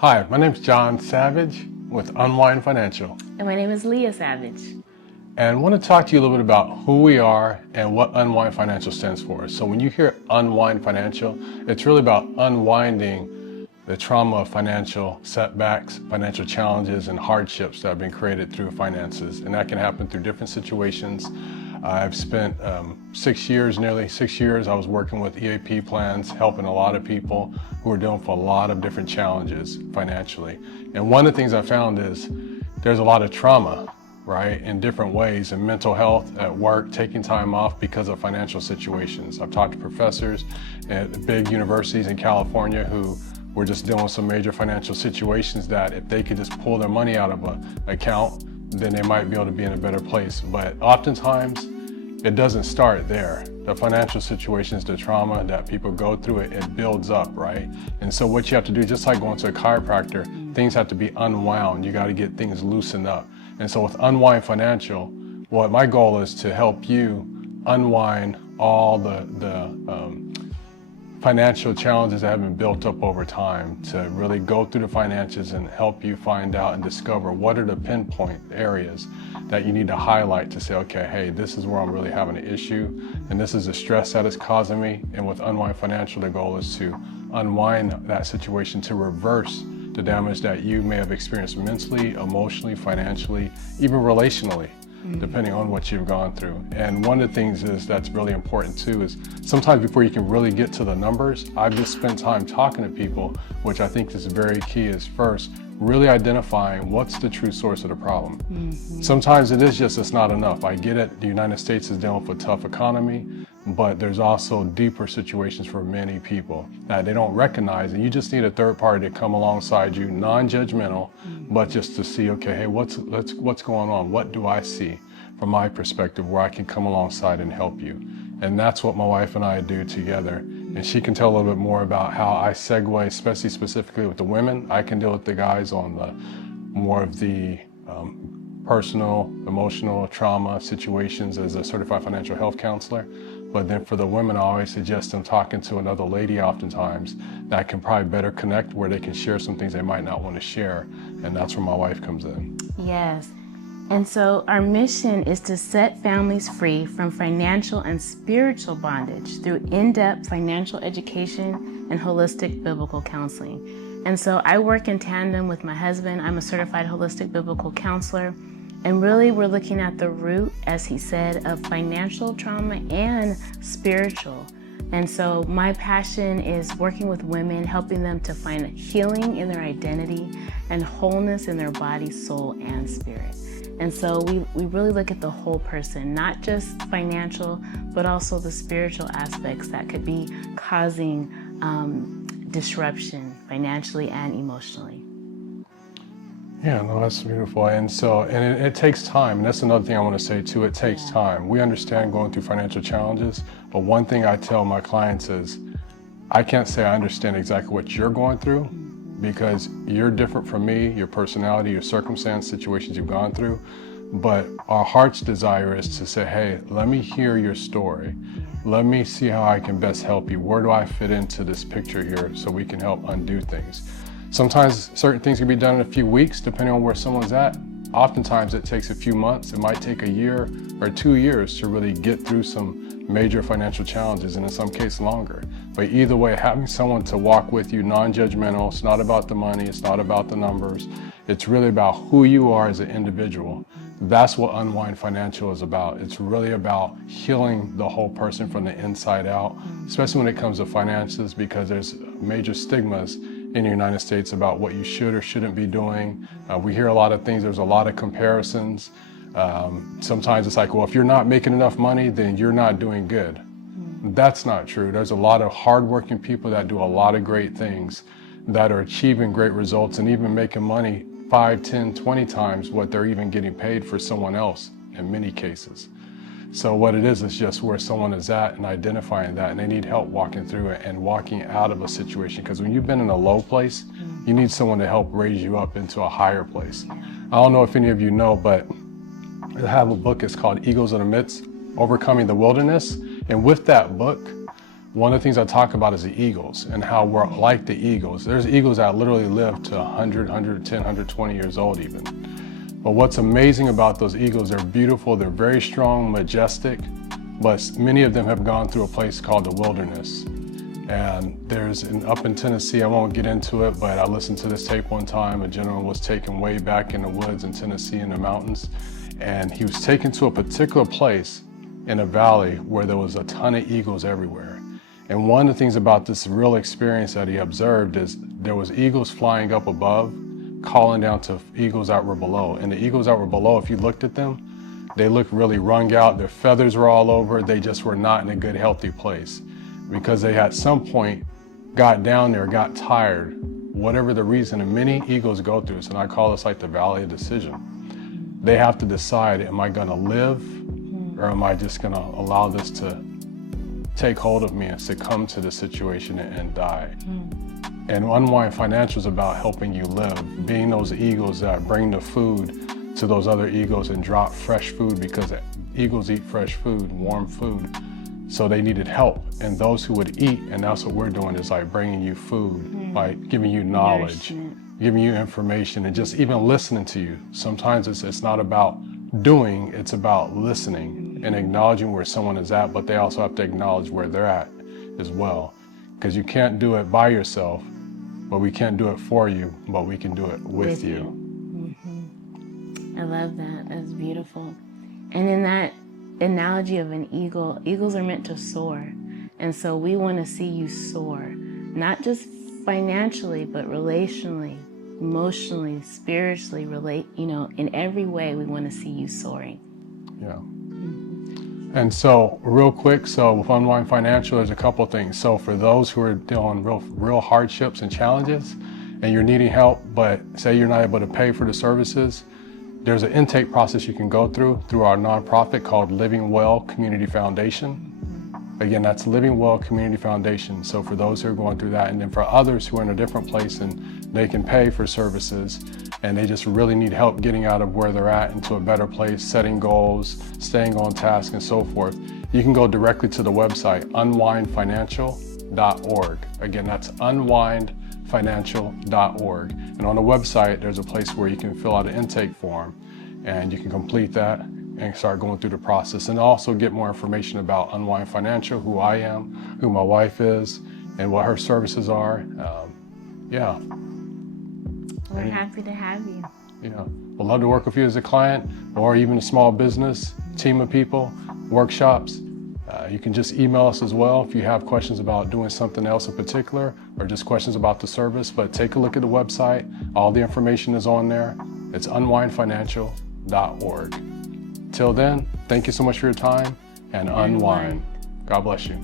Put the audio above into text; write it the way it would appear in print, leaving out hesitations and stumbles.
Hi, my name is John Savage with Unwind Financial, And my name is Leah Savage. and I want to talk to you a little bit about who we are and what Unwind Financial stands for. So when you hear Unwind Financial, it's really about unwinding the trauma of financial setbacks, financial challenges, and hardships that have been created through finances, and that can happen through different situations. I've spent nearly 6 years, I was working with EAP plans, helping a lot of people who are dealing with a lot of different challenges financially. And one of the things I found is there's a lot of trauma, right, in different ways, in mental health, at work, taking time off because of financial situations. I've talked to professors at big universities in California who were just dealing with some major financial situations that if they could just pull their money out of an account, then they might be able to be in a better place. But oftentimes, it doesn't start there. The financial situations, the trauma that people go through, it builds up, right? And so what you have to do, just like going to a chiropractor, things have to be unwound. You got to get things loosened up. And so with Unwind Financial, what my goal is to help you unwind all the financial challenges that have been built up over time, to really go through the finances and help you find out and discover what are the pinpoint areas that you need to highlight to say, okay, hey, this is where I'm really having an issue, and this is the stress that is causing me. And with Unwind Financial, the goal is to unwind that situation, to reverse the damage that you may have experienced mentally, emotionally, financially, even relationally, depending on what you've gone through. And one of the things is that's really important too is sometimes before you can really get to the numbers, I've just spent time talking to people, which I think is very key, is first, really identifying what's the true source of the problem. Sometimes it is just, it's not enough. I get it, the United States is dealing with a tough economy, but there's also deeper situations for many people that they don't recognize, and you just need a third party to come alongside you, non-judgmental, but just to see, okay, hey, what's going on? What do I see from my perspective where I can come alongside and help you? And that's what my wife and I do together. And she can tell a little bit more about how I segue, especially specifically with the women. I can deal with the guys on the more of the personal, emotional trauma situations as a certified financial health counselor. But then for the women, I always suggest them talking to another lady oftentimes that can probably better connect, where they can share some things they might not want to share. And that's where my wife comes in. Yes. And so our mission is to set families free from financial and spiritual bondage through in-depth financial education and holistic biblical counseling. And so I work in tandem with my husband. I'm a certified holistic biblical counselor. And really, we're looking at the root, as he said, of financial trauma and spiritual. And so my passion is working with women, helping them to find healing in their identity and wholeness in their body, soul, and spirit. And so we really look at the whole person, not just financial, but also the spiritual aspects that could be causing disruption financially and emotionally. Yeah, no, that's beautiful. And so, and it takes time. And that's another thing I want to say too. It takes time. We understand going through financial challenges, but one thing I tell my clients is, I can't say I understand exactly what you're going through, because you're different from me, your personality, your circumstance, situations you've gone through. But our heart's desire is to say, hey, let me hear your story. Let me see how I can best help you. Where do I fit into this picture here so we can help undo things? Sometimes certain things can be done in a few weeks, depending on where someone's at. Oftentimes it takes a few months. It might take a year or 2 years to really get through some major financial challenges, and in some cases longer. But either way, having someone to walk with you, non-judgmental, it's not about the money, it's not about the numbers. It's really about who you are as an individual. That's what Unwind Financial is about. It's really about healing the whole person from the inside out, especially when it comes to finances, because there's major stigmas in the United States about what you should or shouldn't be doing. We hear a lot of things, there's a lot of comparisons. Sometimes it's like, well, if you're not making enough money, then you're not doing good. That's not true. There's a lot of hardworking people that do a lot of great things, that are achieving great results and even making money 5, 10, 20 times what they're even getting paid for someone else in many cases. So what it is just where someone is at and identifying that, and they need help walking through it and walking out of a situation. Because when you've been in a low place, you need someone to help raise you up into a higher place. I don't know if any of you know, but I have a book, it's called Eagles in the Midst, Overcoming the Wilderness. And with that book, one of the things I talk about is the eagles and how we're like the eagles. There's eagles that literally live to 100, 110, 120 years old even. But what's amazing about those eagles, they're beautiful, they're very strong, majestic, but many of them have gone through a place called the wilderness. And up in Tennessee, I won't get into it, but I listened to this tape one time. A gentleman was taken way back in the woods in Tennessee in the mountains, and he was taken to a particular place in a valley where there was a ton of eagles everywhere. And one of the things about this real experience that he observed is there was eagles flying up above, calling down to eagles that were below. And the eagles that were below, if you looked at them, they looked really wrung out. Their feathers were all over. They just were not in a good, healthy place because they at some point got down there, got tired, whatever the reason. And many eagles go through this, and I call this like the valley of decision. They have to decide, am I gonna live or am I just gonna allow this to take hold of me and succumb to the situation and die? And Unwind Financial is about helping you live, being those eagles that bring the food to those other eagles and drop fresh food, because eagles eat fresh food, warm food. So they needed help, and those who would eat, and that's what we're doing, is like bringing you food, like giving you knowledge, giving you information, and just even listening to you. Sometimes it's not about doing, it's about listening and acknowledging where someone is at, but they also have to acknowledge where they're at as well. Because you can't do it by yourself, but we can't do it for you, but we can do it with you. I love that. That's beautiful. And in that analogy of an eagle, eagles are meant to soar. And so we want to see you soar, not just financially, but relationally, emotionally, spiritually, in every way we want to see you soaring. Yeah. And so real quick, so with Unwind Financial, there's a couple of things. So for those who are dealing real hardships and challenges and you're needing help, but say you're not able to pay for the services, there's an intake process you can go through our nonprofit called Living Well Community Foundation. Again, that's Living Well Community Foundation. So for those who are going through that, and then for others who are in a different place and they can pay for services and they just really need help getting out of where they're at into a better place, setting goals, staying on task, and so forth, you can go directly to the website, unwindfinancial.org. Again, that's unwindfinancial.org. And on the website, there's a place where you can fill out an intake form, and you can complete that and start going through the process, and also get more information about Unwind Financial, who I am, who my wife is, and what her services are. Yeah. We're happy to have you. Yeah. We'd love to work with you as a client or even a small business, team of people, workshops. You can just email us as well if you have questions about doing something else in particular or just questions about the service. But take a look at the website. All the information is on there. It's unwindfinancial.org. Till then, thank you so much for your time, and unwind. God bless you.